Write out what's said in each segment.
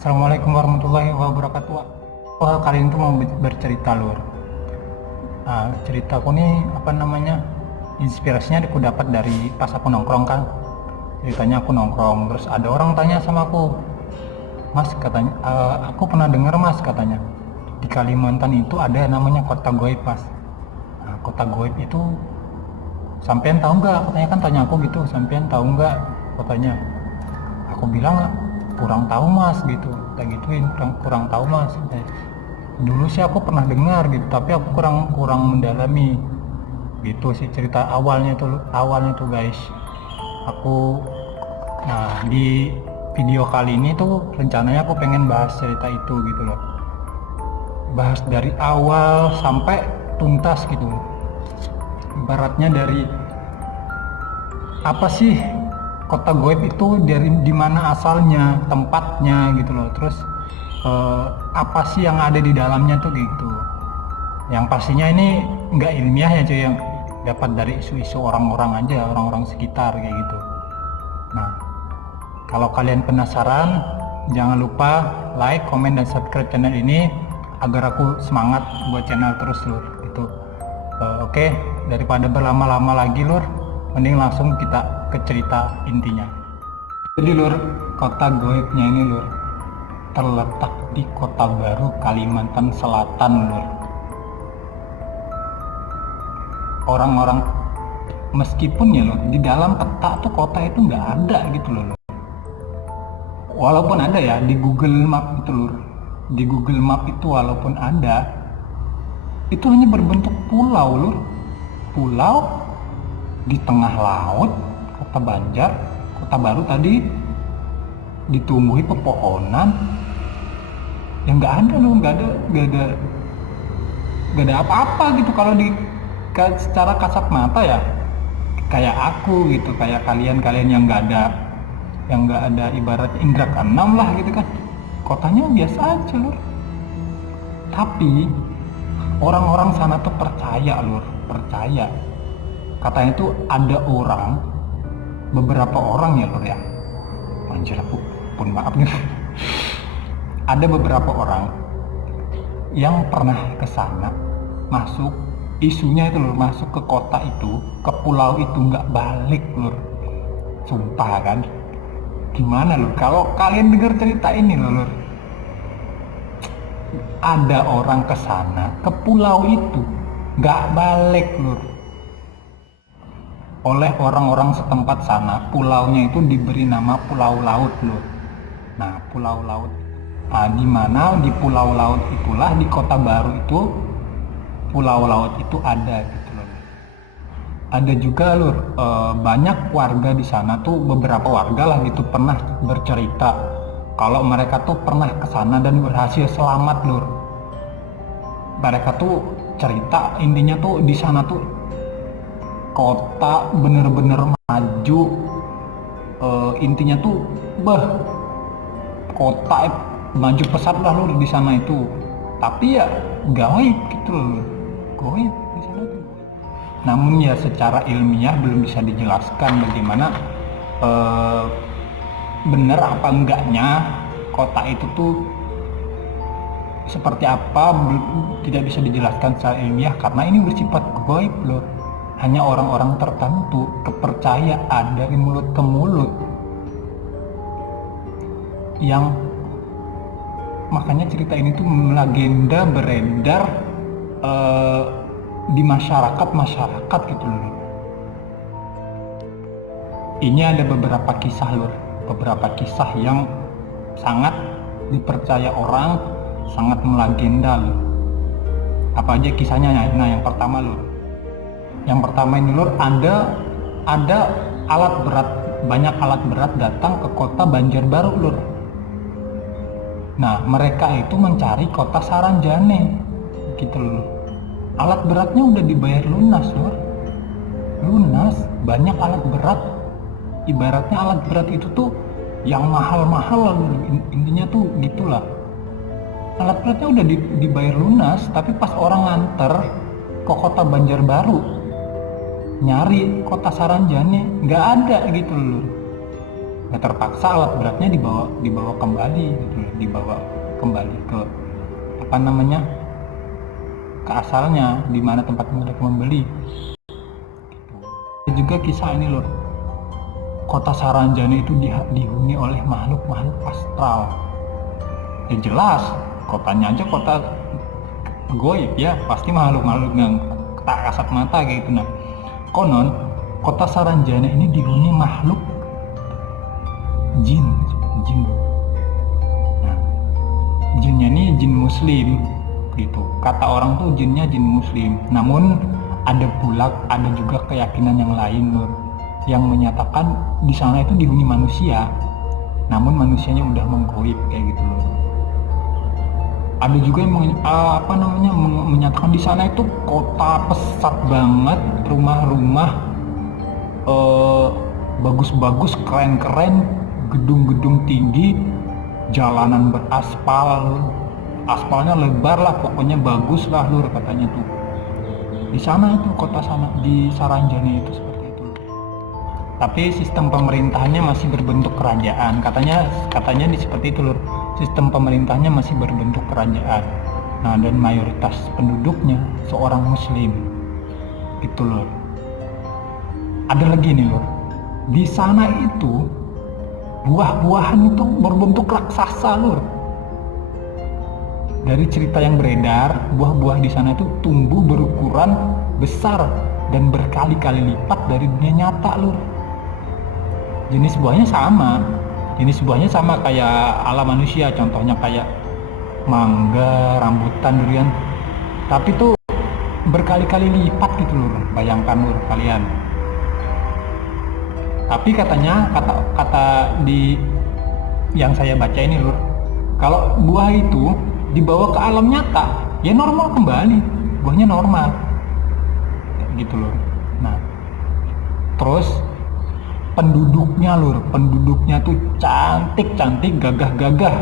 Assalamualaikum warahmatullahi wabarakatuh. Wah, kali ini tuh mau bercerita lur. Ceritaku nih inspirasinya aku dapat dari pas aku nongkrong kan. Ceritanya aku nongkrong, terus ada orang tanya sama aku, Mas katanya, aku pernah dengar Mas katanya, di Kalimantan itu ada namanya kota goib Mas. Nah, kota goib itu sampean tahu nggak? Katanya kan tanya aku gitu, sampean tahu nggak kotanya? Aku bilang kurang tahu Mas gitu, kayak gituin kurang tahu Mas. Dulu sih aku pernah dengar gitu, tapi aku kurang kurang mendalami gitu sih cerita awalnya tuh guys. Aku di video kali ini tuh rencananya aku pengen bahas cerita itu gitu loh, bahas dari awal sampai tuntas gitu, ibaratnya dari apa sih kota goib itu, dari di mana asalnya, tempatnya gitu loh, terus apa sih yang ada di dalamnya tuh gitu. Yang pastinya ini nggak ilmiah ya cuy, yang dapat dari isu-isu orang-orang aja, orang-orang sekitar kayak gitu. Nah, kalau kalian penasaran, jangan lupa like, komen, dan subscribe channel ini agar aku semangat buat channel terus lur. Itu oke, daripada berlama-lama lagi lur, mending langsung kita ke cerita intinya. Jadi lur, kota goibnya ini lur terletak di Kota Baru, Kalimantan Selatan lur. Orang-orang meskipun ya lur, di dalam peta tuh kota itu nggak ada gitu loh. Walaupun ada ya di Google Map itu lur, di Google Map itu walaupun ada, itu hanya berbentuk pulau lur, pulau di tengah laut, kota Banjar, Kota Baru tadi ditumbuhi pepohonan, yang nggak ada loh, nggak ada apa-apa gitu. Kalau secara kasat mata ya kayak aku gitu, kayak kalian yang nggak ada ibarat indra keenam lah gitu kan, kotanya biasa aja lur. Tapi orang-orang sana tuh percaya lur, percaya katanya tuh ada beberapa orang ya lur ya, anjir aku pun maaf nih, ada beberapa orang yang pernah ke sana, masuk, isunya itu lur, masuk ke kota itu, ke pulau itu nggak balik lur. Sumpah kan, gimana lur kalau kalian dengar cerita ini lur, ada orang ke sana, ke pulau itu nggak balik lur. Oleh orang-orang setempat sana, pulaunya itu diberi nama Pulau Laut lur. Nah, Pulau Laut, di mana di Pulau Laut itulah, di Kota Baru itu Pulau Laut itu ada gitu loh. Ada juga lur, banyak warga di sana tuh, beberapa warga lah gitu pernah bercerita kalau mereka tuh pernah ke sana dan berhasil selamat lur. Mereka tuh cerita intinya tuh di sana tuh kota bener-bener maju, intinya tuh kota maju pesat lah lur di sana itu. Tapi ya gaib gitu loh, gaib di sana tuh. Namun ya secara ilmiah belum bisa dijelaskan bagaimana benar apa enggaknya kota itu tuh seperti apa, tidak bisa dijelaskan secara ilmiah karena ini bersifat gaib loh. Hanya orang-orang tertentu kepercayaan dari mulut ke mulut, yang makanya cerita ini tuh legenda beredar di masyarakat gitu loh. Ini ada beberapa kisah lur, beberapa kisah yang sangat dipercaya orang, sangat melegenda lur. Apa aja kisahnya? Nah, yang pertama lur, ini lur, ada alat berat, banyak alat berat datang ke kota Banjarbaru lur. Nah, mereka itu mencari kota Saranjane gitu lur. Alat beratnya udah dibayar lunas lur, lunas, banyak alat berat. Ibaratnya alat berat itu tuh yang mahal-mahal lur, intinya tuh gitulah. Alat beratnya udah dibayar lunas, tapi pas orang nganter ke kota Banjarbaru nyari kota Saranjane nggak ada gitu lur. nggak terpaksa alat beratnya dibawa kembali gitu loh, dibawa kembali ke apa namanya, ke asalnya di mana tempat mereka membeli. Ada juga kisah ini loh, kota Saranjana itu dihuni oleh makhluk-makhluk astral. Ya jelas, kotanya aja kota goib ya, pasti makhluk-makhluk yang tak kasat mata kayak gitu. Nah, konon kota Saranjana ini dihuni makhluk jin bro. Nah, jinnya ini jin muslim gitu. Kata orang tuh jinnya jin muslim. Namun ada juga keyakinan yang lain Nur, yang menyatakan di sana itu dihuni manusia. Namun manusianya udah menggoib kayak gitu loh. Ada juga yang menyatakan di sana itu kota pesat banget, rumah-rumah bagus-bagus, keren-keren, gedung-gedung tinggi, jalanan beraspal, aspalnya lebar lah, pokoknya bagus lah Lur, katanya tuh. Di sana itu kota sana di Saranjana itu seperti itu. Tapi sistem pemerintahannya masih berbentuk kerajaan. Katanya seperti itu Lur. Sistem pemerintahnya masih berbentuk kerajaan. Nah, dan mayoritas penduduknya seorang muslim. Gitu Lur. Ada lagi nih Lur. Di sana itu buah-buahan itu berbentuk raksasa Lur. Dari cerita yang beredar, buah-buah di sana itu tumbuh berukuran besar dan berkali-kali lipat dari dunia nyata Lur. Jenis buahnya sama kayak ala manusia, contohnya kayak mangga, rambutan, durian, tapi tuh berkali-kali lipat gitu Lur. Bayangkan Lur kalian. Tapi katanya kata di yang saya baca ini Lur, kalau buah itu dibawa ke alam nyata ya normal kembali, buahnya normal gitu Lur. Nah, terus penduduknya tuh cantik, gagah-gagah.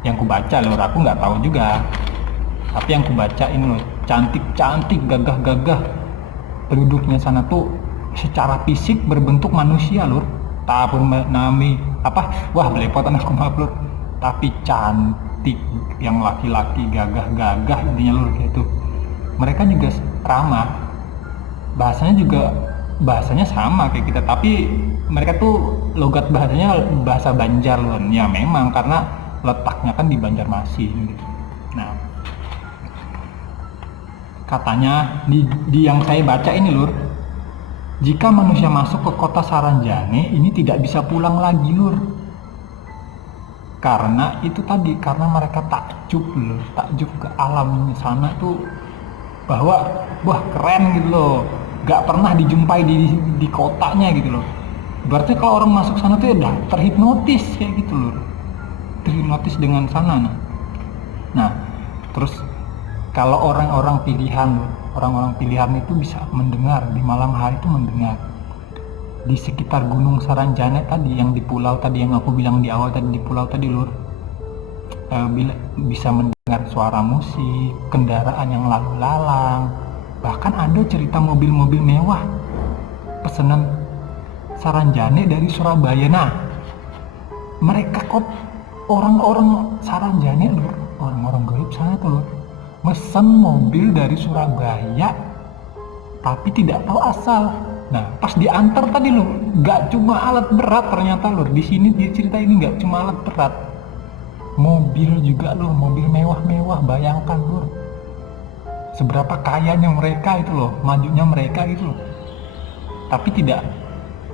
Yang kubaca Lur, aku nggak tahu juga, tapi yang kubaca ini Lur, cantik, gagah-gagah. Penduduknya sana tuh secara fisik berbentuk manusia Lur, tapun nami apa, wah belepotan aku, maaf Lur, tapi cantik, yang laki-laki gagah-gagah intinya Lur gitu. Mereka juga ramah, bahasanya sama kayak kita, tapi mereka tuh logat bahasanya bahasa Banjar Lur. Ya memang karena letaknya kan di Banjarmasin gitu. Nah, katanya di yang saya baca ini Lur, jika manusia masuk ke kota Saranjana ini tidak bisa pulang lagi Lur. Karena itu tadi, karena mereka takjub ke alam sana tuh, bahwa wah keren gitu loh, gak pernah dijumpai di kotanya gitu loh. Berarti kalau orang masuk sana tuh udah terhipnotis kayak gitu loh, terhipnotis dengan sana. Nah, terus kalau orang-orang pilihan itu bisa mendengar di malam hari, itu mendengar di sekitar Gunung Saranjana tadi, yang di pulau tadi yang aku bilang di awal tadi, di pulau tadi Lur, bisa mendengar suara musik, kendaraan yang lalu lalang, bahkan ada cerita mobil-mobil mewah pesanan Saranjana dari Surabaya. Nah, mereka kok orang-orang Saranjana Lur, orang-orang gaib sana tuh Lur, mesen mobil dari Surabaya tapi tidak tahu asal. Nah, pas diantar tadi Lur, gak cuma alat berat ternyata Lur. Di sini dia cerita ini gak cuma alat berat, mobil juga Lur, mobil mewah-mewah. Bayangkan Lur, seberapa kayanya mereka itu loh, majunya mereka gitu loh. Tapi tidak,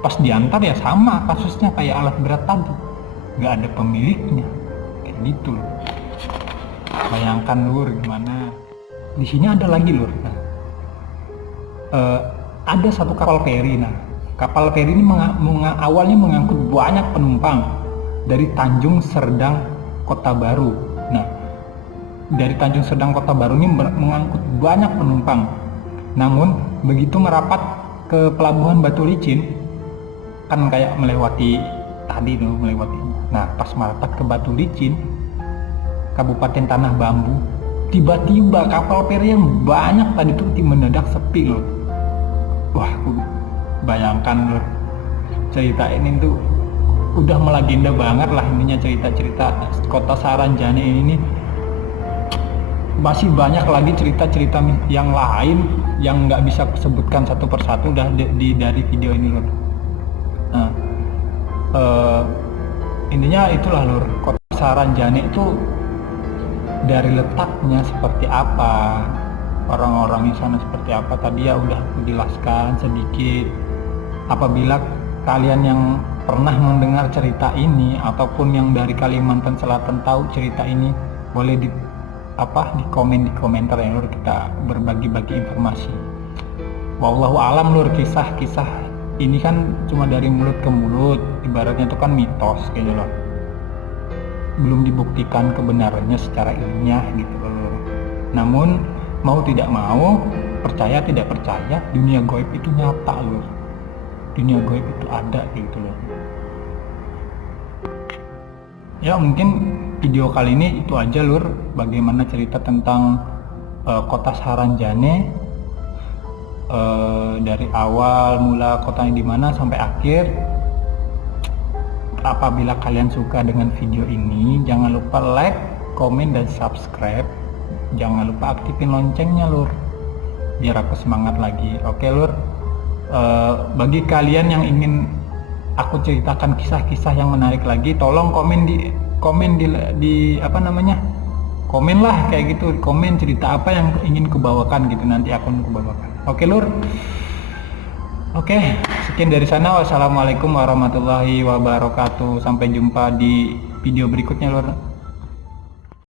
pas diantar ya sama kasusnya kayak alat berat tadi, gak ada pemiliknya kayak gitu loh. Bayangkan Lur gimana. Di sini ada lagi Lur. Nah, ada satu kapal feri. Nah, kapal feri ini awalnya mengangkut banyak penumpang dari Tanjung Serdang Kota Baru. Nah, dari Tanjung Serdang Kota Baru ini mengangkut banyak penumpang. Namun begitu merapat ke pelabuhan Batu Licin, kan kayak melewati tadi tuh, Nah, pas merapat ke Batu Licin, Kabupaten Tanah Bambu, tiba-tiba kapal feri yang banyak tadi tuh mendadak sepi Lur. Wah, bayangkan Lur, cerita ini tuh udah melegenda banget lah ininya, cerita-cerita kota Saranjana ini nih. Masih banyak lagi cerita-cerita yang lain yang nggak bisa aku sebutkan satu persatu udah dari video ini loh. Nah, intinya itulah lur, kota Saranjana itu dari letaknya seperti apa, orang-orang di sana seperti apa, tadi ya udah aku jelaskan sedikit. Apabila kalian yang pernah mendengar cerita ini ataupun yang dari Kalimantan Selatan tahu cerita ini, boleh di komen di komentar ya lur, kita berbagi-bagi informasi. Wallahu alam lur, kisah-kisah ini kan cuma dari mulut ke mulut, ibaratnya itu kan mitos kayaknya lur, belum dibuktikan kebenarannya secara ilmiah gitu lur. Namun mau tidak mau, percaya tidak percaya, dunia gaib itu nyata lur, dunia gaib itu ada gitu loh. Ya mungkin video kali ini itu aja lur, bagaimana cerita tentang kota Saranjana, dari awal mula kotanya di mana sampai akhir. Apabila kalian suka dengan video ini, jangan lupa like, komen, dan subscribe. Jangan lupa aktifin loncengnya lur, biar aku semangat lagi. Oke lur, bagi kalian yang ingin aku ceritakan kisah-kisah yang menarik lagi, tolong komen di komen lah kayak gitu, komen cerita apa yang ingin kubawakan gitu, nanti aku kubawakan. Oke lur. Oke, sekian dari sana. Wassalamualaikum warahmatullahi wabarakatuh. Sampai jumpa di video berikutnya lur.